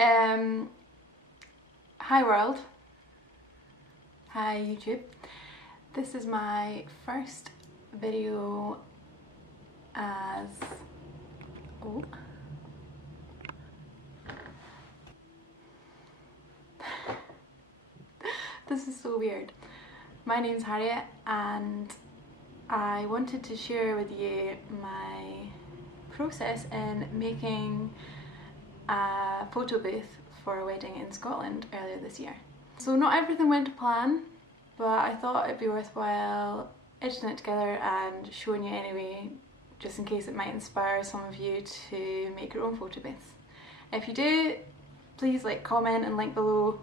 Hi world, hi YouTube. This is my first video as, this is so weird. My name's Harriet and I wanted to share with you my process in making a photo booth for a wedding in Scotland earlier this year. So not everything went to plan, but I thought it'd be worthwhile editing it together and showing you anyway, just in case it might inspire some of you to make your own photo booths. If you do, please comment and link below,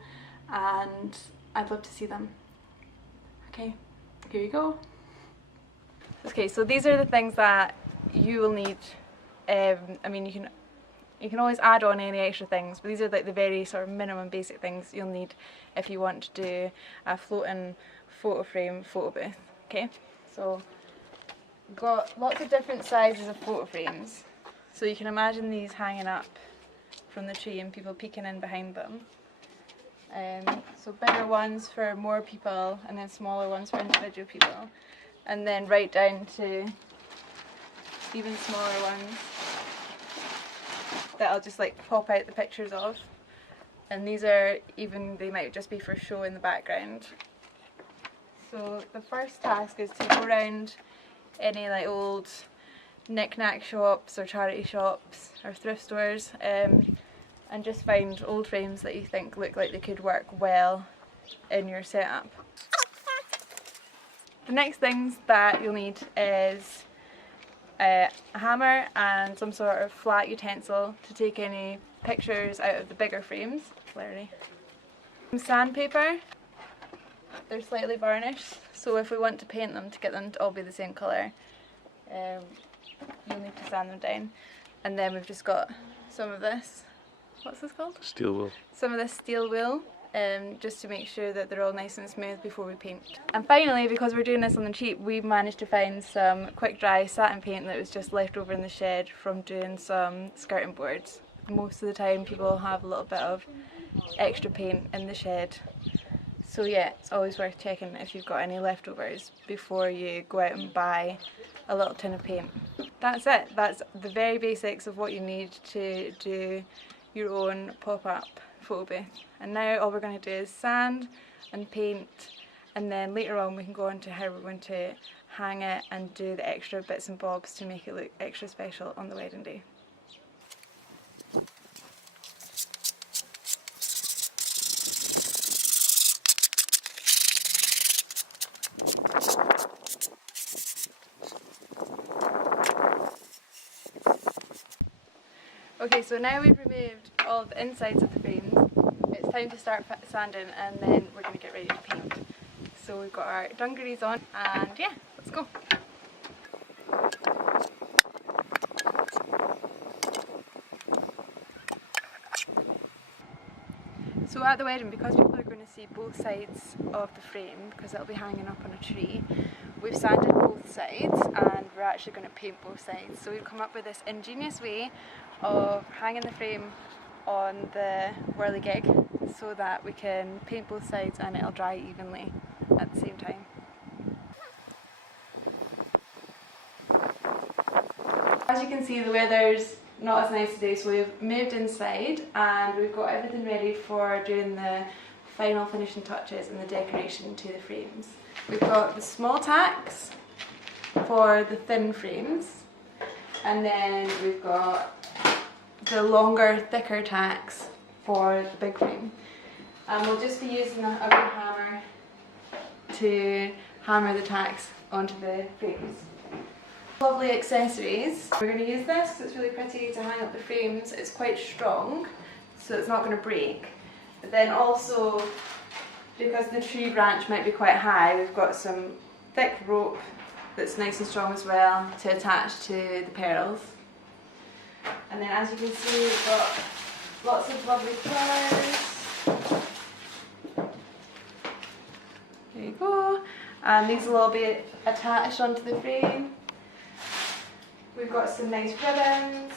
and I'd love to see them. Okay, here you go. Okay, so these are the things that you will need. I mean, you can always add on any extra things, but these are like the very sort of minimum basic things you'll need if you want to do a floating photo frame photo booth. Okay, so we've got lots of different sizes of photo frames, so you can imagine these hanging up from the tree and people peeking in behind them. So bigger ones for more people and then smaller ones for individual people, and then right down to even smaller ones that I'll just pop out the pictures of, and these are they might just be for show in the background. So the first task is to go around any old knick-knack shops or charity shops or thrift stores and just find old frames that you think look like they could work well in your setup. The next things that you'll need is a hammer and some sort of flat utensil to take any pictures out of the bigger frames. Some sandpaper. They're slightly varnished, so if we want to paint them to get them to all be the same colour, you'll need to sand them down. And then we've just got some of this, what's this called? Steel wool. Some of this steel wool, just to make sure that they're all nice and smooth before we paint. And finally, because we're doing this on the cheap, we've managed to find some quick dry satin paint that was just left over in the shed from doing some skirting boards. Most of the time people have a little bit of extra paint in the shed, so yeah, it's always worth checking if you've got any leftovers before you go out and buy a little tin of paint. That's it. That's the very basics of what you need to do your own pop-up photo booth. And now all we're going to do is sand and paint, and then later on we can go on to how we're going to hang it and do the extra bits and bobs to make it look extra special on the wedding day. Okay, so now we've removed all of the insides of the frames, it's time to start sanding, and then we're going to get ready to paint. So we've got our dungarees on, and yeah, let's go. So at the wedding, because people are going to see both sides of the frame, because it'll be hanging up on a tree, we've sanded both sides and we're actually going to paint both sides. So we've come up with this ingenious way of hanging the frame on the whirligig so that we can paint both sides and it'll dry evenly at the same time. As you can see, the weather's not as nice today, so we've moved inside and we've got everything ready for doing the final finishing touches and the decoration to the frames. We've got the small tacks for the thin frames, and then we've got the longer, thicker tacks for the big frame. And we'll just be using a wee hammer to hammer the tacks onto the frames. Lovely accessories. We're going to use this because it's really pretty to hang up the frames. It's quite strong, so it's not going to break. But then also, because the tree branch might be quite high, we've got some thick rope that's nice and strong as well to attach to the pearls. And then, as you can see, we've got lots of lovely flowers. There you go. And these will all be attached onto the frame. We've got some nice ribbons.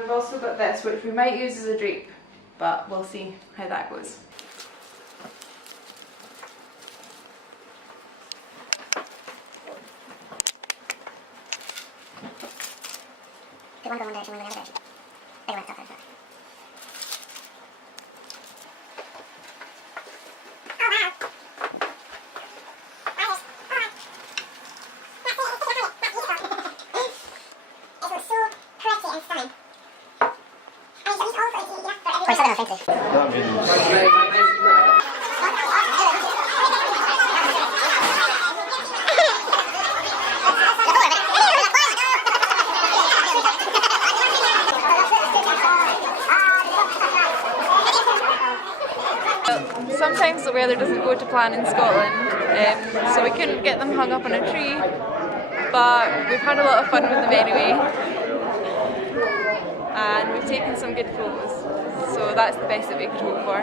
We've also got this, which we might use as a drape but we'll see how that goes. One go one direction, one go the other direction. Bigger one, stop. Sometimes the weather doesn't go to plan in Scotland, so we couldn't get them hung up on a tree, but we've had a lot of fun with them anyway, and we've taken some good photos, so that's the best that we could hope for.